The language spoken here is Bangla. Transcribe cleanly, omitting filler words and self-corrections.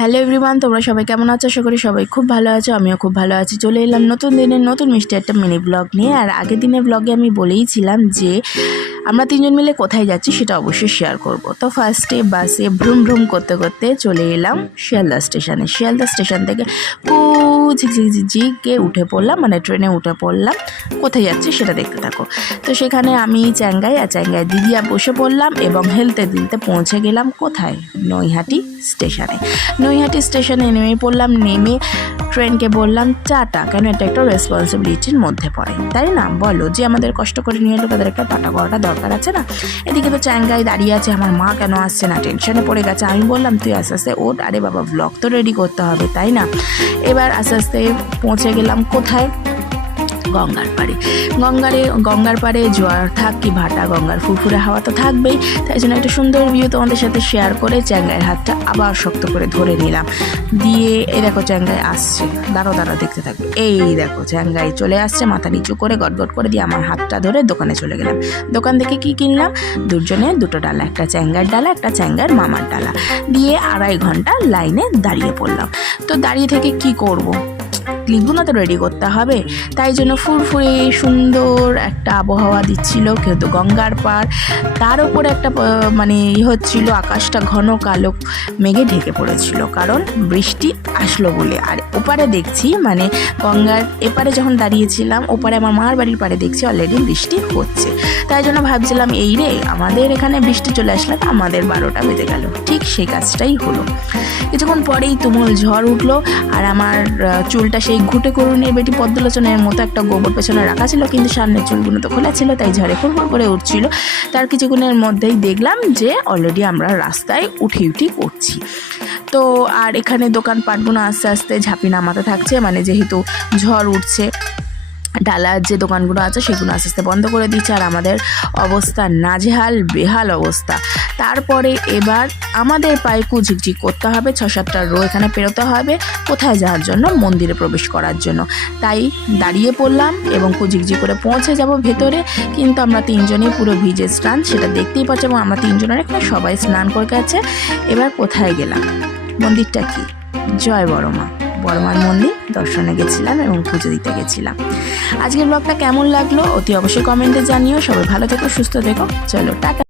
হ্যালো এভরিওয়ান, তোমরা সবাই কেমন আছো? আশা করি সবাই খুব ভালো আছো। আমিও খুব ভালো আছি। চলে এলাম নতুন দিনের নতুন মিষ্টি একটা মিনি ব্লগ নিয়ে। আর আগের দিনের ব্লগে আমি বলেইছিলাম যে আমরা তিনজন মিলে কোথায় যাচ্ছি সেটা অবশ্যই শেয়ার করব। তো ফার্স্টে বাসে ভ্রুম ভ্রুম করতে করতে চলে এলাম শিয়ালদা স্টেশনে। শিয়ালদা স্টেশন থেকে ঝিকঝিকে উঠে পড়লাম, মানে ট্রেনে উঠে পড়লাম। কোথায় যাচ্ছি সেটা দেখতে থাকো। তো সেখানে আমি চ্যাঙ্গাই দিদিয়া বসে পড়লাম এবং হেলতে দিলতে পৌঁছে গেলাম কোথায়? নৈহাটি স্টেশনে। নৈহাটি স্টেশনে নেমে পড়লাম। নেমে ট্রেনকে বললাম টাটা, কেন এটা একটা রেসপন্সিবিলিটির মধ্যে পড়ে, তাই না? বলো, যে আমাদের কষ্ট করে নিয়ে এলো তাদের একটা টাটা করাটা দরকার আছে না? এদিকে তো চ্যাঙ্গাই দাঁড়িয়ে আছে, আমার মা কেন আসছে না, টেনশনে পড়ে গেছে। আমি বললাম তুই আস্তে আস্তে ওঠ, আরে বাবা ব্লগ তো রেডি করতে হবে, তাই না? এবার আস্তে আস্তে পৌঁছে গেলাম কোথায়? গঙ্গার পাড়ে জোয়ার থাক কি ভাটা, গঙ্গার ফুরফুরে হাওয়া তো থাকবেই। তাই জন্য একটা সুন্দর ভিউ তোমাদের সাথে শেয়ার করে চ্যাঙ্গাইয়ের হাতটা আবার শক্ত করে ধরে নিলাম। দিয়ে এই দেখো চ্যাঙ্গাই আসছে, দাঁড়ো দেখতে থাকবে। এই দেখো চ্যাঙ্গাই চলে আসছে, মাথা নিচু করে গটগট করে দিয়ে আমার হাতটা ধরে দোকানে চলে গেলাম। দোকান থেকে কি কিনলাম? দুজনে দুটো ডালা, একটা চ্যাঙ্গার ডালা, একটা চ্যাঙ্গার মামার ডালা। দিয়ে 2.5 ঘন্টা লাইনে দাঁড়িয়ে পড়লাম। তো দাঁড়িয়ে থেকে কি করব? ক্লিপগুলো তো রেডি করতে হবে, তাই জন্য ফুরফুরে সুন্দর একটা আবহাওয়া দিচ্ছিল, কিন্তু গঙ্গার পাড়, তার উপরে একটা মানে হচ্ছিল, আকাশটা ঘন কালো মেঘে ঢেকে পড়েছিল, কারণ বৃষ্টি আসলো বলে। আর ওপারে দেখছি, মানে গঙ্গার এপারে যখন দাঁড়িয়েছিলাম, ওপারে আমার মার বাড়ির পাড়ে দেখছি অলরেডি বৃষ্টি হচ্ছে। তাই জন্য ভাবছিলাম এই রে, আমাদের এখানে বৃষ্টি চলে আসলে তো আমাদের 12টা বেজে গেল। ঠিক সেই কাজটাই হলো। কিছুক্ষণ পরেই তুমুল ঝড় উঠলো, আর আমার চুলটা সেই ঘুটে করুণের বেটি পদ্মলোচনের মতো একটা গোবর পেছনে রাখা ছিল, কিন্তু সামনের চুলগুলো তো খোলা ছিল, তাই ঝড়ে ফুরফুর করে উঠছিল। তার কিছুক্ষণের মধ্যেই দেখলাম যে অলরেডি আমরা রাস্তায় উঠি করছি। তো আর এখানে দোকানপাটগুলো আস্তে আস্তে ঝাঁপি নামাতে থাকছে, মানে যেহেতু ঝড় উঠছে, ডালার যে দোকানগুলো আছে সেগুলো আস্তে আস্তে বন্ধ করে দিচ্ছে। আর আমাদের অবস্থা নাজেহাল, বেহাল অবস্থা। তারপরে এবার আমাদের পায়ে ঝিকঝিক করতে হবে, 6-7টা রো এখানে পেরোতে হবে। কোথায় যাওয়ার জন্য? মন্দিরে প্রবেশ করার জন্য। তাই দাঁড়িয়ে পড়লাম এবং ঝিকঝিক করে পৌঁছে যাব ভেতরে। কিন্তু আমরা তিনজনেই পুরো ভিজে স্নান, সেটা দেখতেই পাচ্ছি, এবং আমরা তিনজনের এখানে সবাই স্নান করে গেছে। এবার কোথায় গেলাম? মন্দিরটা কি? জয় বড়মার মন্দির দর্শনে গেছিলাম এবং পুজো দিতে গেছিলাম। আজকের ব্লগটা কেমন লাগলো অতি অবশ্যই কমেন্টে জানিও। সবাই ভালো থেকো, সুস্থ থেকো। চলো টাটা।